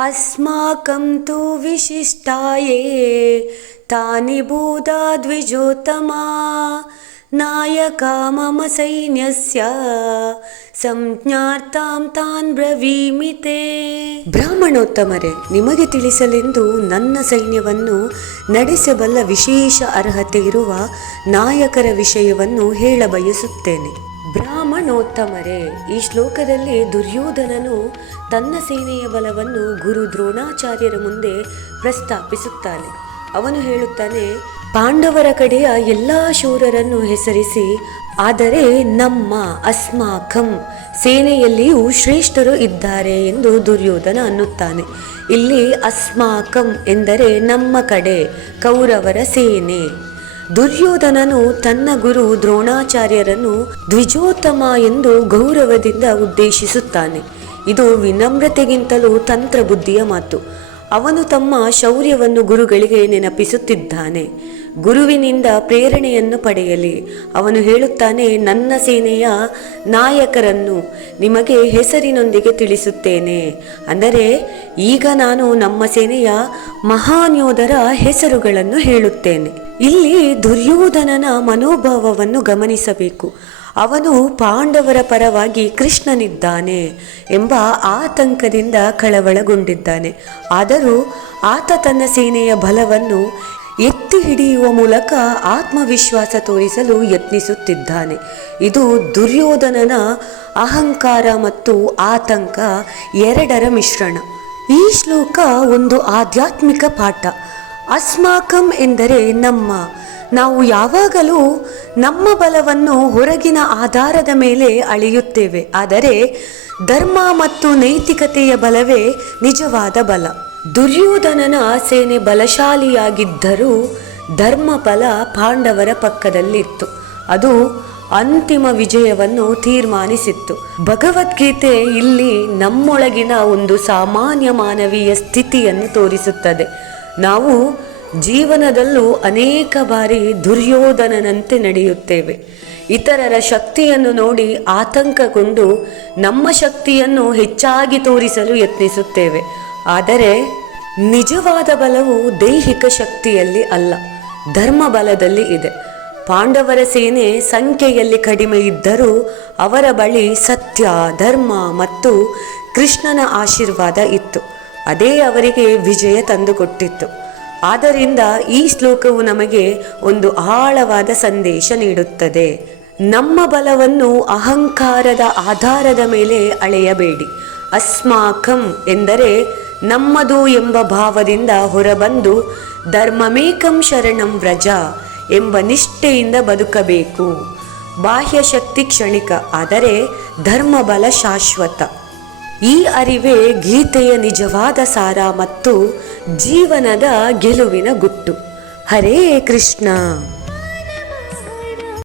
अस्माकं तु विशिष्टाये तानि भूता द्विजोत्तमा नायका मम सैन्यस्य ಸಂಜ್ಞಾರ್ಥಾಂ ತಾನ್ ಬ್ರವೀಮಿತೆ. ಬ್ರಾಹ್ಮಣೋತ್ತಮರೇ, ನಿಮಗೆ ತಿಳಿಸಲೆಂದು ನನ್ನ ಸೈನ್ಯವನ್ನು ನಡೆಸಬಲ್ಲ ವಿಶೇಷ ಅರ್ಹತೆ ಇರುವ ನಾಯಕರ ವಿಷಯವನ್ನು ಹೇಳಬಯಸುತ್ತೇನೆ. ಬ್ರಾಹ್ಮಣೋತ್ತಮರೇ, ಈ ಶ್ಲೋಕದಲ್ಲಿ ದುರ್ಯೋಧನನು ತನ್ನ ಸೇನೆಯ ಬಲವನ್ನು ಗುರು ದ್ರೋಣಾಚಾರ್ಯರ ಮುಂದೆ ಪ್ರಸ್ತಾಪಿಸುತ್ತಾನೆ. ಅವನು ಹೇಳುತ್ತಾನೆ, ಪಾಂಡವರ ಕಡೆಯ ಎಲ್ಲ ಶೂರರನ್ನು ಹೆಸರಿಸಿ, ಆದರೆ ನಮ್ಮ ಅಸ್ಮಾಕಂ ಸೇನೆಯಲ್ಲಿಯೂ ಶ್ರೇಷ್ಠರು ಇದ್ದಾರೆ ಎಂದು ದುರ್ಯೋಧನ ಅನ್ನುತ್ತಾನೆ. ಇಲ್ಲಿ ಅಸ್ಮಾಕಂ ಎಂದರೆ ನಮ್ಮ ಕಡೆ, ಕೌರವರ ಸೇನೆ. ದುರ್ಯೋಧನನು ತನ್ನ ಗುರು ದ್ರೋಣಾಚಾರ್ಯರನ್ನು ದ್ವಿಜೋತ್ತಮ ಎಂದು ಗೌರವದಿಂದ ಉದ್ದೇಶಿಸುತ್ತಾನೆ. ಇದು ವಿನಮ್ರತೆಗಿಂತಲೂ ತಂತ್ರಬುದ್ಧಿಯ ಮಾತು. ಅವನು ತಮ್ಮ ಶೌರ್ಯವನ್ನು ಗುರುಗಳಿಗೆ ನೆನಪಿಸುತ್ತಿದ್ದಾನೆ. ಗುರುವಿನಿಂದ ಪ್ರೇರಣೆಯನ್ನು ಪಡೆಯಲಿ. ಅವನು ಹೇಳುತ್ತಾನೆ, ನನ್ನ ಸೇನೆಯ ನಾಯಕರನ್ನು ನಿಮಗೆ ಹೆಸರಿನೊಂದಿಗೆ ತಿಳಿಸುತ್ತೇನೆ. ಅಂದರೆ ಈಗ ನಾನು ನಮ್ಮ ಸೇನೆಯ ಮಹಾನ್ ಯೋಧರ ಹೆಸರುಗಳನ್ನು ಹೇಳುತ್ತೇನೆ. ಇಲ್ಲಿ ದುರ್ಯೋಧನನ ಮನೋಭಾವವನ್ನು ಗಮನಿಸಬೇಕು. ಅವನು ಪಾಂಡವರ ಪರವಾಗಿ ಕೃಷ್ಣನಿದ್ದಾನೆ ಎಂಬ ಆತಂಕದಿಂದ ಕಳವಳಗೊಂಡಿದ್ದಾನೆ. ಆದರೂ ಆತ ತನ್ನ ಸೇನೆಯ ಬಲವನ್ನು ಎತ್ತಿ ಹಿಡಿಯುವ ಮೂಲಕ ಆತ್ಮವಿಶ್ವಾಸ ತೋರಿಸಲು ಯತ್ನಿಸುತ್ತಿದ್ದಾನೆ. ಇದು ದುರ್ಯೋಧನನ ಅಹಂಕಾರ ಮತ್ತು ಆತಂಕ ಎರಡರ ಮಿಶ್ರಣ. ಈ ಶ್ಲೋಕ ಒಂದು ಆಧ್ಯಾತ್ಮಿಕ ಪಾಠ. ಅಸ್ಮಾಕಂ ಎಂದರೆ ನಮ್ಮ. ನಾವು ಯಾವಾಗಲೂ ನಮ್ಮ ಬಲವನ್ನು ಹೊರಗಿನ ಆಧಾರದ ಮೇಲೆ ಅಳೆಯುತ್ತೇವೆ. ಆದರೆ ಧರ್ಮ ಮತ್ತು ನೈತಿಕತೆಯ ಬಲವೇ ನಿಜವಾದ ಬಲ. ದುರ್ಯೋಧನನ ಸೇನೆ ಬಲಶಾಲಿಯಾಗಿದ್ದರೂ ಧರ್ಮ ಬಲ ಪಾಂಡವರ ಪಕ್ಕದಲ್ಲಿತ್ತು. ಅದು ಅಂತಿಮ ವಿಜಯವನ್ನು ತೀರ್ಮಾನಿಸಿತ್ತು. ಭಗವದ್ಗೀತೆ ಇಲ್ಲಿ ನಮ್ಮೊಳಗಿನ ಒಂದು ಸಾಮಾನ್ಯ ಮಾನವೀಯ ಸ್ಥಿತಿಯನ್ನು ತೋರಿಸುತ್ತದೆ. ನಾವು ಜೀವನದಲ್ಲೂ ಅನೇಕ ಬಾರಿ ದುರ್ಯೋಧನನಂತೆ ನಡೆಯುತ್ತೇವೆ. ಇತರರ ಶಕ್ತಿಯನ್ನು ನೋಡಿ ಆತಂಕಗೊಂಡು ನಮ್ಮ ಶಕ್ತಿಯನ್ನು ಹೆಚ್ಚಾಗಿ ತೋರಿಸಲು ಯತ್ನಿಸುತ್ತೇವೆ. ಆದರೆ ನಿಜವಾದ ಬಲವು ದೈಹಿಕ ಶಕ್ತಿಯಲ್ಲಿ ಅಲ್ಲ, ಧರ್ಮ ಬಲದಲ್ಲಿ ಇದೆ. ಪಾಂಡವರ ಸೇನೆ ಸಂಖ್ಯೆಯಲ್ಲಿ ಕಡಿಮೆ ಇದ್ದರೂ ಅವರ ಬಳಿ ಸತ್ಯ, ಧರ್ಮ ಮತ್ತು ಕೃಷ್ಣನ ಆಶೀರ್ವಾದ ಇತ್ತು. ಅದೇ ಅವರಿಗೆ ವಿಜಯ ತಂದುಕೊಟ್ಟಿತ್ತು. ಆದ್ದರಿಂದ ಈ ಶ್ಲೋಕವು ನಮಗೆ ಒಂದು ಆಳವಾದ ಸಂದೇಶ ನೀಡುತ್ತದೆ. ನಮ್ಮ ಬಲವನ್ನು ಅಹಂಕಾರದ ಆಧಾರದ ಮೇಲೆ ಅಳೆಯಬೇಡಿ. ಅಸ್ಮಾಕಂ ಎಂದರೆ ನಮ್ಮದು ಎಂಬ ಭಾವದಿಂದ ಹೊರಬಂದು ಧರ್ಮಮೇಕಂ ಶರಣಂ ವ್ರಜ ಎಂಬ ನಿಷ್ಠೆಯಿಂದ ಬದುಕಬೇಕು. ಬಾಹ್ಯ ಶಕ್ತಿ ಕ್ಷಣಿಕ, ಆದರೆ ಧರ್ಮಬಲ ಶಾಶ್ವತ. ಈ ಅರಿವೇ ಗೀತೆಯ ನಿಜವಾದ ಸಾರ ಮತ್ತು ಜೀವನದ ಗೆಲುವಿನ ಗುಟ್ಟು. ಹರೇ ಕೃಷ್ಣ.